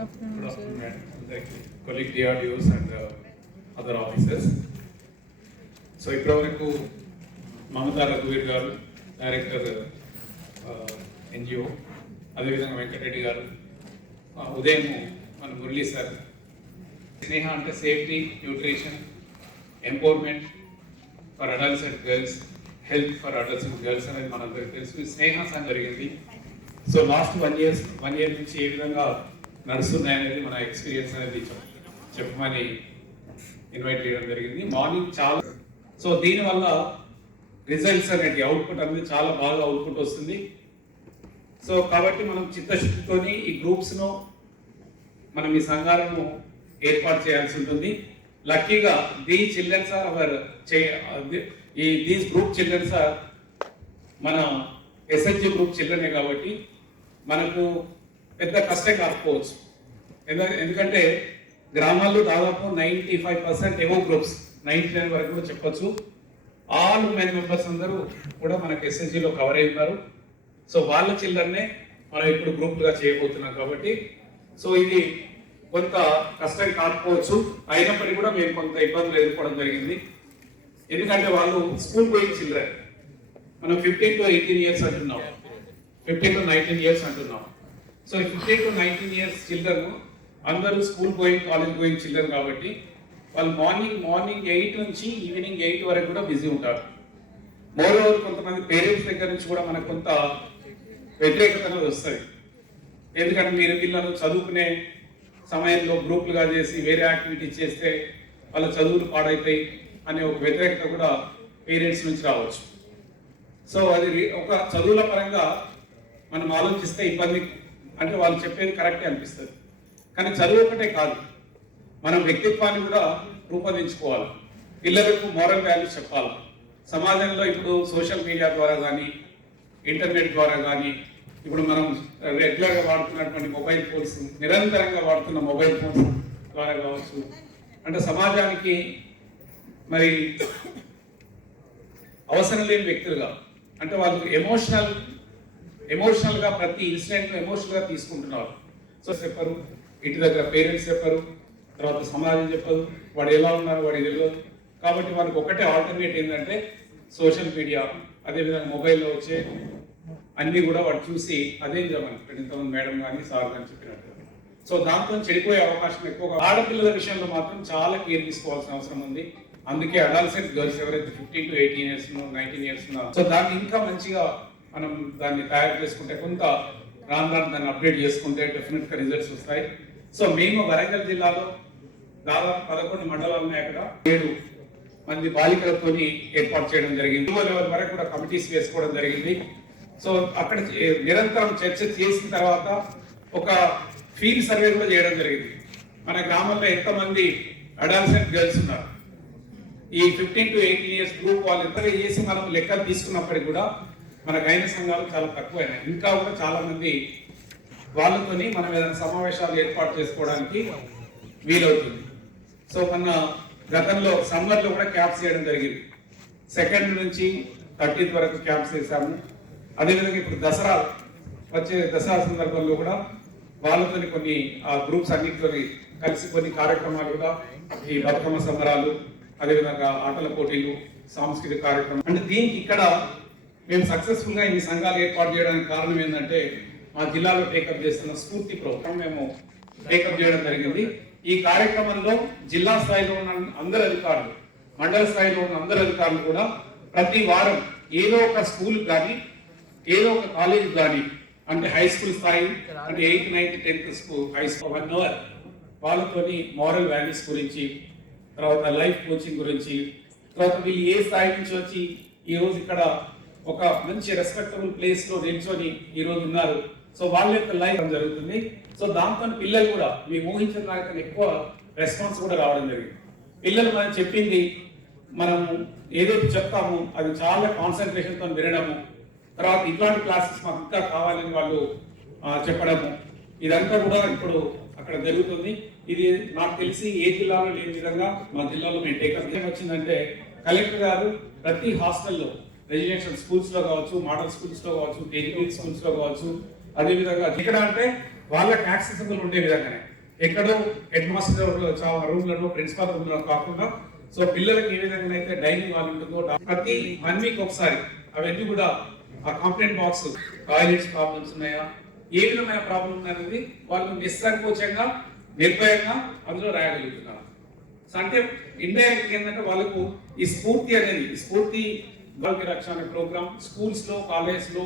afternoon, Good sir. afternoon, madam. Like, colleague DRDOs and uh, other officers. So ఇప్పటివరకు మమతా రఘువీర్ గారు director uh, NGO అదేవిధంగా వెంకటరెడ్డి గారు ఉదయం మన మురళీ సార్ స్నేహ అంటే safety nutrition empowerment for adults and girls health for adults and girls అనేది మనందరికీ తెలుసు స్నేహ సంఘ్ జరిగింది so last one years one year నుంచి ఏ విధంగా నడుస్తున్నాయనేది మన ఎక్స్పీరియన్స్ అనేది చెప్పమని ఇన్వైట్ చేయడం జరిగింది. మార్నింగ్ చాలా సో దీనివల్ల రిజల్ట్స్ అనేది అవుట్పుట్ అనేది చాలా బాగా అవుట్పుట్ వస్తుంది. సో కాబట్టి మనం చిత్తశుద్ధితోని ఈ గ్రూప్స్ను మనం ఈ సంఘాలను ఏర్పాటు చేయాల్సి ఉంటుంది. లక్కీగా దీ చిల్డ్రన్స్ ఆర్ అవర్ ఈ దీస్ గ్రూప్ చిల్డ్రన్స్ ఆర్ మన ఎస్ఎస్జి గ్రూప్ చిల్డ్రనే కాబట్టి మనకు పెద్ద కష్టం కాకపోవచ్చు. ఎందుకంటే గ్రామాల్లో దాదాపు నైంటీ ఫైవ్ పర్సెంట్ ఏమో గ్రూప్స్ నైన్టీ నైన్ వరకు కూడా చెప్పొచ్చు. ఆల్ మెన్ మెంబర్స్ అందరూ కూడా మనకు ఎస్ఎస్జిలో కవర్ అయి ఉన్నారు. సో వాళ్ళ చిల్డ్రన్నే మనం ఇప్పుడు గ్రూప్లుగా చేయబోతున్నాం కాబట్టి. సో ఇది కొంత కష్టం కాకపోవచ్చు. అయినప్పటికీ కూడా మేము కొంత ఇబ్బందులు ఎదుర్కోవడం జరిగింది. ఎందుకంటే వాళ్ళు స్కూల్ గోయింగ్ చిల్డ్రన్ మనం ఫిఫ్టీన్ టు ఎయిటీన్ ఇయర్స్ అంటున్నాం. ఫిఫ్టీన్ టు నైన్టీన్ ఇయర్స్ అంటున్నాం. So fifteen to nineteen years children అందరూ school going college going children కాబట్టి వాళ్ళు మార్నింగ్ మార్నింగ్ ఎయిట్ నుంచి ఈవినింగ్ ఎయిట్ వరకు కూడా బిజీ ఉంటారు. మోర్ ఓవర్ కొంతమంది పేరెంట్స్ దగ్గర నుంచి కూడా మనకు కొంత వ్యతిరేకత అనేది వస్తుంది ఎందుకంటే మీరు పిల్లలు చదువుకునే సమయంలో గ్రూపులుగా చేసి వేరే యాక్టివిటీ చేస్తే వాళ్ళ చదువులు పాడైతాయి అనే ఒక వ్యతిరేకత కూడా పేరెంట్స్ నుంచి రావచ్చు. సో అది ఒక చదువుల పరంగా మనం ఆలోచిస్తే ఇబ్బంది అంటే వాళ్ళు చెప్పేది కరెక్టే అనిపిస్తుంది. కానీ చదువు ఒకటే కాదు. మనం వ్యక్తిత్వాన్ని కూడా రూపొందించుకోవాలి. పిల్లలకు మోరల్ వాల్యూస్ చెప్పాలి. సమాజంలో ఇప్పుడు సోషల్ మీడియా ద్వారా కానీ ఇంటర్నెట్ ద్వారా కానీ ఇప్పుడు మనం రెగ్యులర్గా వాడుతున్నటువంటి మొబైల్ ఫోన్స్ నిరంతరంగా వాడుతున్న మొబైల్ ఫోన్స్ ద్వారా కావచ్చు. అంటే సమాజానికి మరి అవసరం లేని వ్యక్తులుగా అంటే వాళ్ళు ఎమోషనల్ ఎమోషనల్గా ప్రతి ఇన్సిడెంట్ ఎమోషనల్గా తీసుకుంటున్నారు. సో చెప్పరు. ఇంటి దగ్గర పేరెంట్స్ చెప్పరు. తర్వాత సమాజం చెప్పదు. వాడు ఎలా ఉన్నారు వాడు తెలియదు కాబట్టి మనకు ఒకటే ఆల్టర్నేట్ ఏంటంటే సోషల్ మీడియా అదేవిధంగా మొబైల్లో వచ్చే అన్నీ కూడా వాడు చూసి అదే చెప్పండి. ఇంతమంది మేడం కానీ సార్ కానీ చెప్పినట్టు. సో దాంతో చెడిపోయే అవకాశం ఎక్కువగా ఆడపిల్లల విషయంలో మాత్రం చాలా కేర్ తీసుకోవాల్సిన అవసరం ఉంది. అందుకే అడాల్సెంట్ గర్ల్స్ ఎవరైతే fifteen to eighteen years nineteen years so దాన్ని ఇంకా మంచిగా మనం దాన్ని తయారు చేసుకుంటే కొంత రాను రాను దాన్ని అప్డేట్ చేసుకుంటే డెఫినెట్గా రిజల్ట్స్ వస్తాయి. సో మేము వరంగల్ జిల్లాలో దాదాపు పదకొండు మండలాలు ఉన్నాయి అక్కడ. ఏడు మంది బాలికలతోని ఏర్పాటు చేయడం జరిగింది. ఇంకో లెవెల్ వరకు కూడా కమిటీస్ వేసుకోవడం జరిగింది. సో అక్కడ నిరంతరం చర్చ చేసిన తర్వాత ఒక ఫీల్ సర్వే కూడా చేయడం జరిగింది. మన గ్రామంలో ఎంతమంది అడాల్సెంట్ గర్ల్స్ ఉన్నారు? ఈ fifteen to eighteen years group వాళ్ళు ఎంతగా చేసి మనం లెక్కలు తీసుకున్నప్పటికీ కూడా మన గైన సంఘాలు చాలా తక్కువైనాయి. ఇంకా కూడా చాలా మంది వాళ్ళతోని మనం ఏదైనా సమావేశాలు ఏర్పాటు చేసుకోవడానికి వీలవుతుంది. సో మన గతంలో సమ్మర్లో కూడా క్యాప్స్ చేయడం జరిగింది. సెకండ్ నుంచి థర్టీన్త్ వరకు క్యాంప్స్ చేశాము. అదేవిధంగా ఇప్పుడు దసరా వచ్చే దసరా సందర్భంలో కూడా వాళ్ళతో కొన్ని ఆ గ్రూప్స్ అన్నింటితో కలిసి కొన్ని కార్యక్రమాలు కూడా ఈ బతుకమ్మ సంబరాలు అదేవిధంగా ఆటల పోటీలు సాంస్కృతిక కార్యక్రమం అంటే దీనికి ఇక్కడ మేము సక్సెస్ఫుల్గా ఇన్ని సంఘాలు ఏర్పాటు చేయడానికి కారణం ఏంటంటే మా జిల్లాలో టేకప్ చేస్తున్న స్ఫూర్తి ప్రభుత్వం మేము టేకప్ చేయడం జరిగింది. ఈ కార్యక్రమంలో జిల్లా స్థాయిలో ఉన్న అందరు అధికారులు మండల స్థాయిలో ఉన్న అందరు అధికారులు కూడా ప్రతి వారం ఏదో ఒక స్కూల్ కానీ ఏదో ఒక కాలేజ్ కానీ అంటే హై స్కూల్ స్థాయి అంటే eighth ninth tenth school high school one hour వాళ్ళతోని మోరల్ వాల్యూస్ గురించి తర్వాత లైఫ్ కోచింగ్ గురించి తర్వాత వీళ్ళు ఏ స్థాయి నుంచి వచ్చి ఈ రోజు ఇక్కడ ఒక మంచి రెస్పెక్టబుల్ ప్లేస్లో నిల్చొని ఈ రోజు ఉన్నారు. సో వాళ్ళ యొక్క లైఫ్ జరుగుతుంది. సో దాంతో పిల్లలు కూడా మేము ఊహించిన దానికన్నా ఎక్కువ రెస్పాన్స్ కూడా రావడం జరిగింది. పిల్లలు మనం చెప్పింది మనం ఏదైతే చెప్తామో అది చాలా కాన్సన్ట్రేషన్తో వినడము. తర్వాత ఇట్లాంటి క్లాసెస్ మాకు ఇంకా కావాలని వాళ్ళు చెప్పడము. ఇదంతా కూడా ఇప్పుడు అక్కడ జరుగుతుంది. ఇది నాకు తెలిసి ఏ జిల్లాలో లేని విధంగా మా జిల్లాలో మేము టేకప్ వచ్చిందంటే కలెక్టర్ గారు ప్రతి హాస్టల్లో రెసిడెన్షియల్ స్కూల్స్లో కావచ్చు మోడల్ స్కూల్స్లో కావచ్చు టెక్నికల్ స్కూల్స్లో కావచ్చు అదే విధంగా ఇక్కడ అంటే వాళ్ళకి యాక్సెసిబుల్ ఉండే విధంగానే. ఎక్కడో హెడ్ మాస్టర్ రూమ్లను ప్రిన్సిపాల్ రూమ్లో కాకుండా సో పిల్లలకి ఏ విధంగా అయితే డైనింగ్ హాల్ ఉంటుందో ప్రతి వన్ వీక్ ఒకసారి అవన్నీ కూడా ఆ కంప్లైంట్ బాక్స్ టాయిలెట్స్ ప్రాబ్లమ్స్ ఉన్నాయా ఏ విధమైన ప్రాబ్లం అనేది వాళ్ళు నిస్సంకోచంగా నిర్భయంగా అందులో రాయగలుగుతున్నారు. సో అంటే ఇండైరెక్ట్ ఏంటంటే వాళ్ళకు ఈ స్ఫూర్తి అనేది స్ఫూర్తి ఆరోగ్య రక్ష అనే ప్రోగ్రామ్ స్కూల్స్లో కాలేజ్లో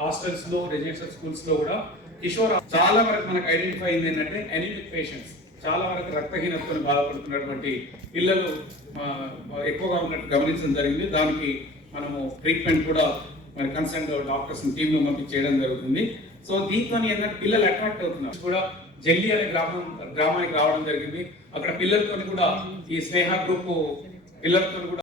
హాస్టల్స్లో రెసిడెన్షియల్ స్కూల్స్లో కూడా కిషోర్ చాలా వరకు మనకు ఐడెంటిఫై అయింది ఏంటంటే ఎనిమిక్ పేషెంట్స్ చాలా వరకు రక్తహీనతను బాధపడుతున్నటువంటి పిల్లలు ఎక్కువగా ఉన్నట్టు గమనించడం జరిగింది. దానికి మనము ట్రీట్మెంట్ కూడా మరి కన్సర్న్ డాక్టర్స్ టీమ్ మనకి చేయడం జరుగుతుంది. సో దీంతో ఏంటంటే పిల్లలు అట్రాక్ట్ అవుతున్నారు. కూడా జల్లి అనే గ్రామం గ్రామానికి రావడం జరిగింది. అక్కడ పిల్లలతో కూడా ఈ స్నేహ గ్రూప్ పిల్లలతో కూడా